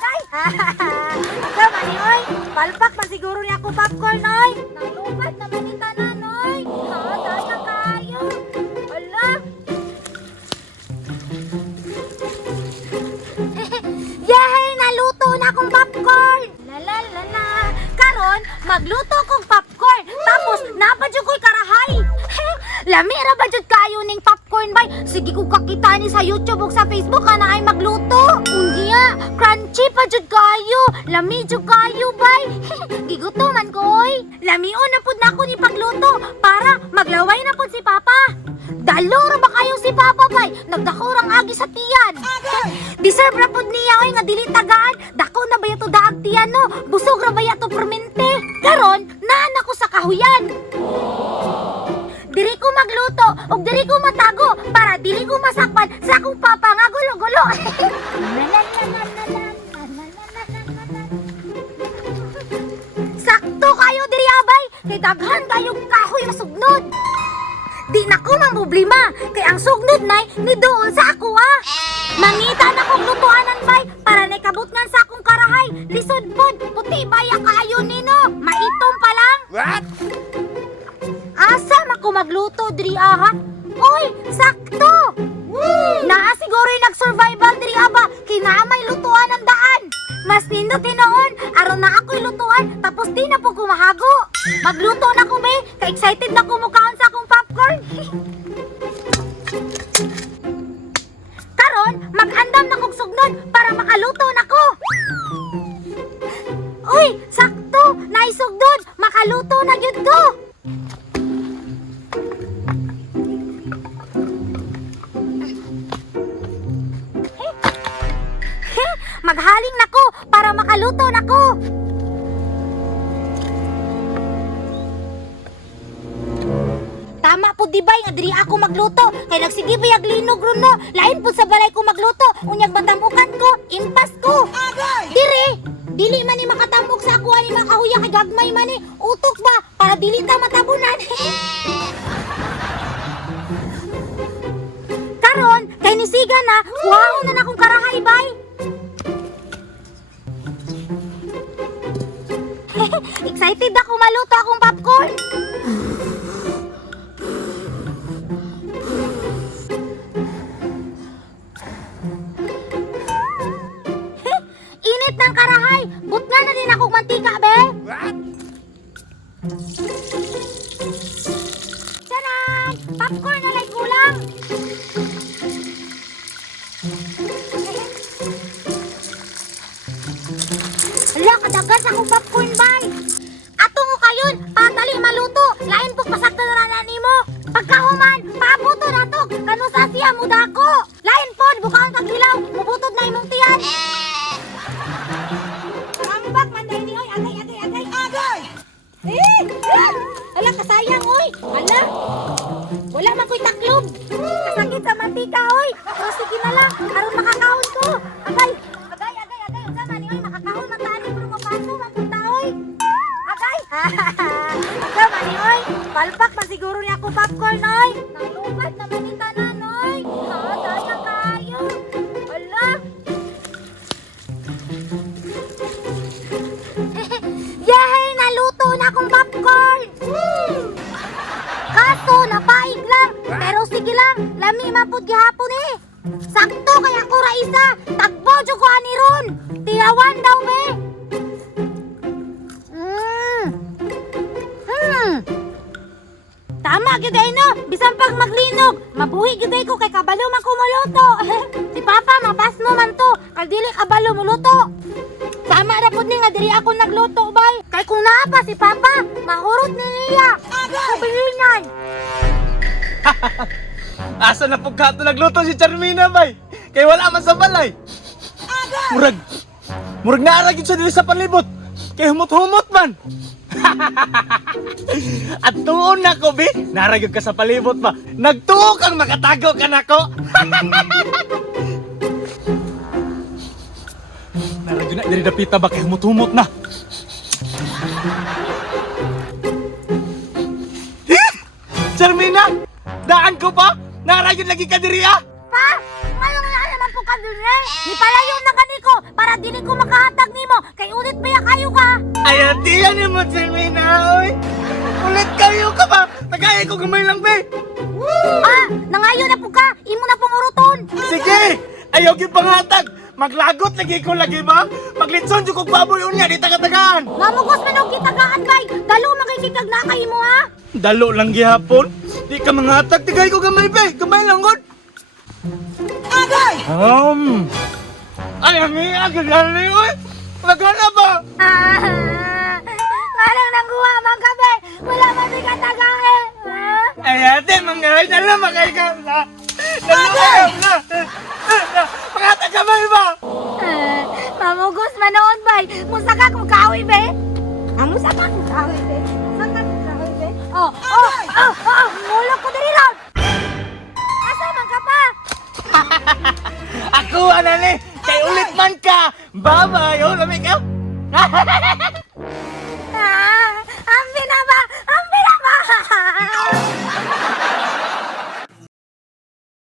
Agay! Ikaw, mani, oy! Palpak man siguro niya ako popcorn, oy! Nalupat naman ni tanan, oy! Daya kayo! Ala! Yay! Naluto na akong popcorn! Lalalala! Karon, magluto kong popcorn! Tapos, napadyo ko'y karahay! Lamira ba jud kayo ning popcorn bay? Sige ko kakita ni sa YouTube ug sa Facebook ana ay magluto. Unya, crunchy pa jud kayo. Lami jud kayo bay. Giguto man ko oy. Lamion na pud nako ni pagluto para maglaway na pud si Papa. Dalo ra ba kayo si Papa bay? Nagdakurang agi sa tiyan. Deserve ra pud niya oy nga dili tagaan. Dako na ba yato daag tiyan no? Busog ra ba yato permente? Karon, naan ako sa kahuyan. Diri ko magluto ug diri ko matago para dili ko masakpan sa akong papa nga gulo-gulo. Sakto kayo diri abay, kay daghan kayong kahoy masugnod. Di na ko mamblema kay ang sugnod nay ni doon sa ako ah. Mangita na kong lutuanan bay para naikabot ngan sa akong karahay. Lisod pod, puti baya kayo nino. Maitom pa lang. What? Asa ako magluto diri aha? Oy, sakto! Naa siguro yung nag-survival diri aba, kinamay lutuan ang daan. Mas nindot tinoon, aron na ako'y lutuan, tapos di na po kumahago. Magluto na ko be, ka-excited na kumukaon sa akong popcorn. Karon, mag-andam na kong sugnod para makaluto na ko. Uy, sakto, naisugnod, makaluto na gyud ko. Maghaling nako para makaluto nako. Tama po di bay nga diri ako magluto kay nagsige bayag linog ron no. Lain po sa balay ko magluto, unyag matamukan ko, impas ko. Dire, dili man ni makatamok sa ako ani makahuya kay gagmay man ni. Utok ba para dili ta matabunan. Karon, kay nisiga na, kuhaon na akong karahay bay. Excited ako maluto akong popcorn. Init ng karahay. But nga na din akong mantika, be. What? Taran! Popcorn na lay kulang. Ala, kadagas akong popcorn, bay. Ato mo kayon, patali maluto. Lain po pasakta na nani mo. Pagkahuman, pabuto na to. Kano sa siya muda ko. Lain po, bukaan kag hilaw. Mubutod na imong tiyan. Rambak, manday ni, oy. Agay, agay, agay. Agay! Ala, kasayang, oy. Ala. Wala man ko'y taklob. Kasakit sa mantika, oy. Pero sige na lang. Aron makakahon ko. Agay. Agay, agay, agay. Unsa man ni, oy. Makakahon man tani. Pero mapaso, mapunta, oy. Agay. Ikaw man ni, oy. Palpak man siguro niya ako popcorn, oy. Nalupat naman ni tanan, oy. Daya kayo. Ala. Yay! Naluto na akong popcorn! Kaso, napaig lang. Pero sige lang, lami mapod gihapon eh. Sakto kaya ko ra isa. Tagbo jud ko ani ron. Tiyawan daw be. Tama gyud ay no. Bisan pag maglinog, mabuhi gyud ay ko kay kabalo man ko muluto. Si Papa mapas mo man to. Kay dili kabalo muluto. Tama ra pud ni nga diri ako nagluto bay. Kay kung naa pa si Papa, mahurot ni niya. Kabilinan. Asa na po ka ito nagluto si Charmina bay? Kay wala man sa balay. Murag naaragin siya dili sa palibot. Kay humot-humot man. At tuon na ko, be. Naragin ka sa palibot ba? Nagtuo kang makatago ka na ko. Naragin na, diri dapita ba kay humot-humot na. Charmina, daan ko pa? Naragin lagi ka diri ah. Pa, ngayon nga naman po po ka dun eh. Ni palayo na kaniko para dili ko makahatag nimo. Kay ulit pa ya kayo ka. Ay, atiyan ni mo, Selmina, oy. Ulit kayo ka ba? Tagay ko gamay lang, be. Ah, nangayo na po ka. Imo na pong uruton. Sige, ayaw yung pangatag. Maglagot lagi ko lagi ba? Maglitson yung kong baboy unya, di taga-tagaan. Mamugos man og kitagaan kay. Dalo magkikitag na kay mo ha. Dalo lang gihapon. Di ka mangatag, tigay ko gamay, be. Gamay lang, god. Agay! Ay, agad lali, oy. Magana ba? Parang nangguha man kami. Wala man di katagain. Ay, ate, manggahay na lang, makay ka na. Dalo na. Pangatag gamay ba? Mamugos man noon bay. Musa ka kung kahoy be. Musa ka kung kahoy be. Musa ka kung kahoy be. Mulok ko diri lang. Asa man ka pa? Ako, anali, kay ulit man ka. Bye-bye, oh, lamig ka.